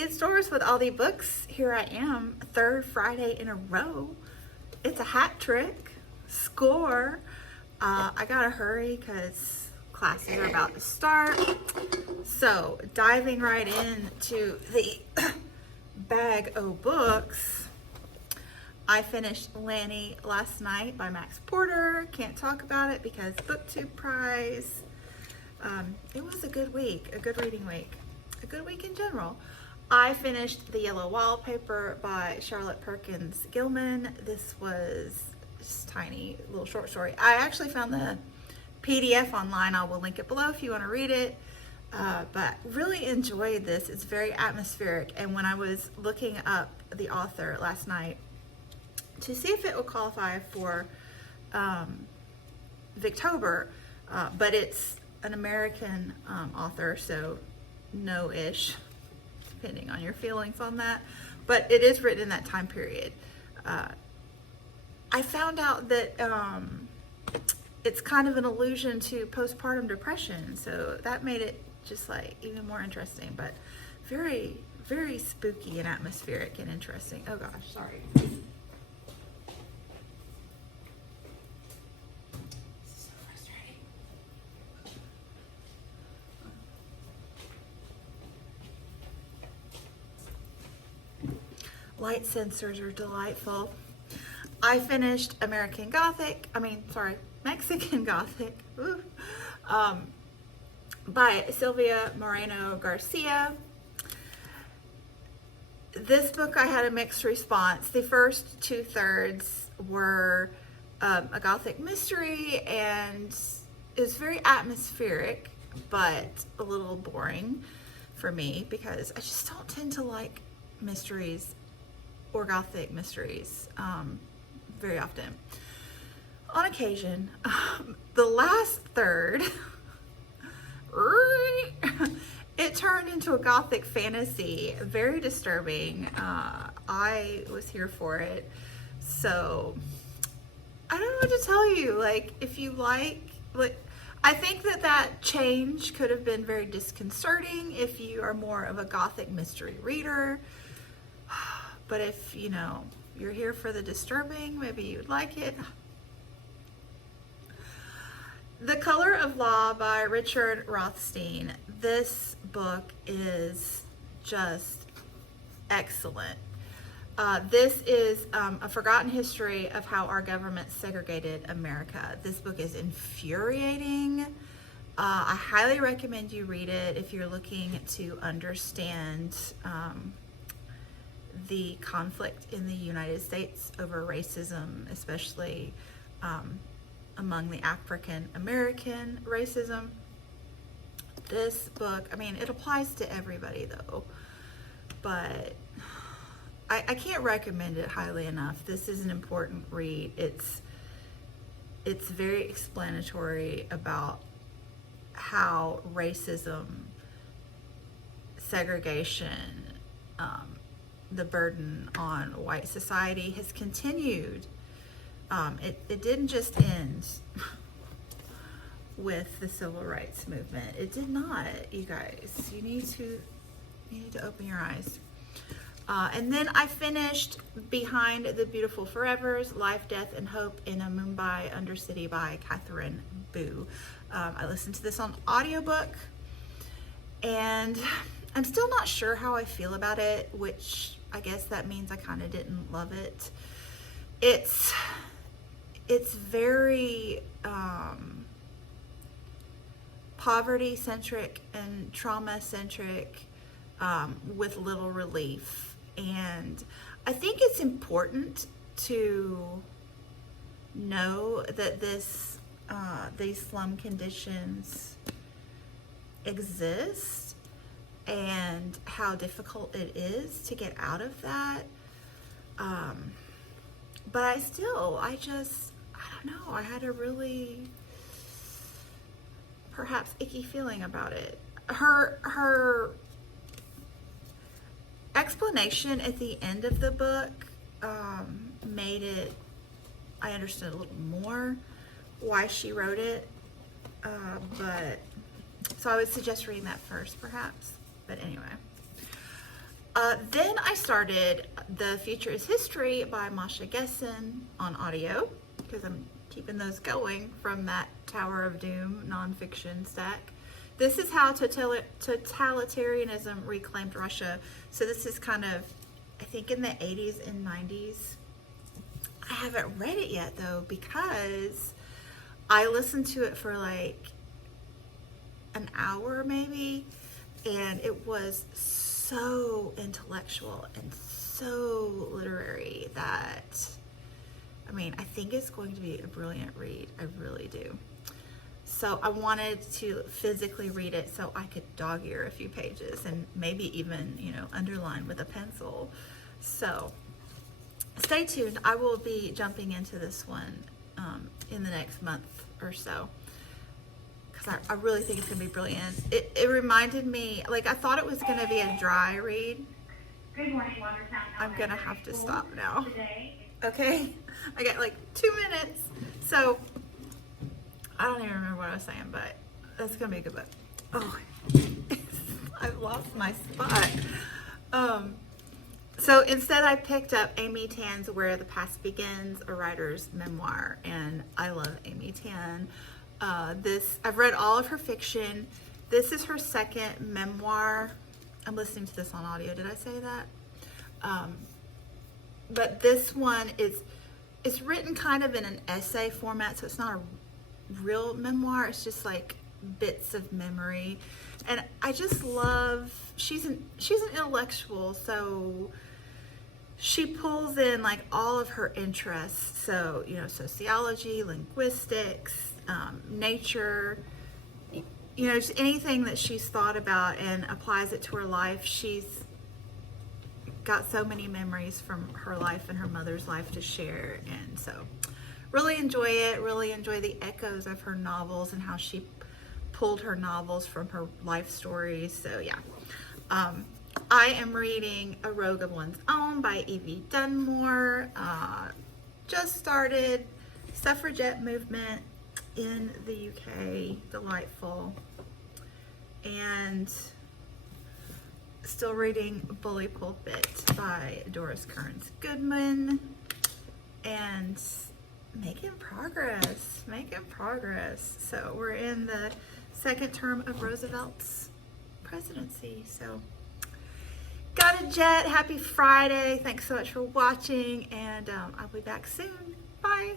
convenience stores with all the books. Here I am, third Friday in a row. It's a hat trick. Score. I gotta hurry because classes are about to start. So diving right into the bag o' books. I finished Lanny last night by Max Porter. Can't talk about it because BookTube prize. It was a good week, a good reading week, a good week in general. I finished The Yellow Wallpaper by Charlotte Perkins Gilman. This was just tiny little short story. I actually found the PDF online. I will link it below if you want to read it. But really enjoyed this. It's very atmospheric. And when I was looking up the author last night to see if it would qualify for Victober, but it's an American author, so no-ish, depending on your feelings on that. But it is written in that time period. I found out that it's kind of an allusion to postpartum depression, so that made it just like even more interesting, but very, very spooky and atmospheric and interesting. Oh gosh, sorry. So frustrating. Light sensors are delightful. I finished Mexican Gothic. Ooh. By Silvia Moreno Garcia. This book I had a mixed response. The first 2/3 were a Gothic mystery, and it was very atmospheric, but a little boring for me because I just don't tend to like mysteries or Gothic mysteries very often. On occasion, the last third, it turned into a Gothic fantasy, very disturbing. I was here for it. So I don't know what to tell you. Like, if you like, I think that change could have been very disconcerting if you are more of a Gothic mystery reader. But if, you're here for the disturbing, maybe you'd like it. The Color of Law by Richard Rothstein. This book is just excellent. This is a forgotten history of how our government segregated America. This book is infuriating. I highly recommend you read it if you're looking to understand the conflict in the United States over racism, especially among the African American racism. This book, it applies to everybody though, but I can't recommend it highly enough. This is an important read. It's very explanatory about how racism, segregation, the burden on white society has continued. It didn't just end with the civil rights movement. It did not, you guys. You need to open your eyes. And then I finished Behind the Beautiful Forevers, Life, Death, and Hope in a Mumbai Undercity by Catherine Boo. I listened to this on audiobook, and I'm still not sure how I feel about it, which I guess that means I kind of didn't love it. It's very poverty-centric and trauma-centric with little relief. And I think it's important to know that these slum conditions exist and how difficult it is to get out of that. But I don't know, I had a really perhaps icky feeling about it. Her explanation at the end of the book made it, I understood a little more why she wrote it, but so I would suggest reading that first perhaps. But anyway, Then I started The Future is History by Masha Gessen on audio, because I'm keeping those going from that Tower of Doom nonfiction stack. This is how totalitarianism reclaimed Russia. So this is kind of, I think, in the 80s and 90s. I haven't read it yet though, because I listened to it for like an hour maybe, and it was so intellectual and so literary that, I mean, I think it's going to be a brilliant read. I really do. So I wanted to physically read it so I could dog ear a few pages and maybe even, you know, underline with a pencil. So stay tuned. I will be jumping into this one in the next month or so, because I really think it's going to be brilliant. It reminded me, like, I thought it was going to be a dry read. Good morning, Watertown. I'm going to have to stop now. Okay? I got like 2 minutes. So I don't even remember what I was saying, but that's going to be a good book. Oh, I've lost my spot. So instead I picked up Amy Tan's Where the Past Begins, a writer's memoir, and I love Amy Tan. I've read all of her fiction. This is her second memoir. I'm listening to this on audio. Did I say that? But this one it's written kind of in an essay format, so it's not a real memoir. It's just like bits of memory, and I just love. She's an intellectual, so she pulls in like all of her interests. So, you know, sociology, linguistics, nature, you know, just anything that she's thought about and applies it to her life. She's got so many memories from her life and her mother's life to share, and so really enjoy it. Really enjoy the echoes of her novels and how she pulled her novels from her life stories. So yeah. I am reading A Rogue of One's Own by Evie Dunmore. Just started. Suffragette movement in the UK, delightful. And still reading Bully Pulpit by Doris Kearns Goodman. And making progress. So we're in the second term of Roosevelt's presidency. So got a jet. Happy Friday. Thanks so much for watching, and I'll be back soon. Bye.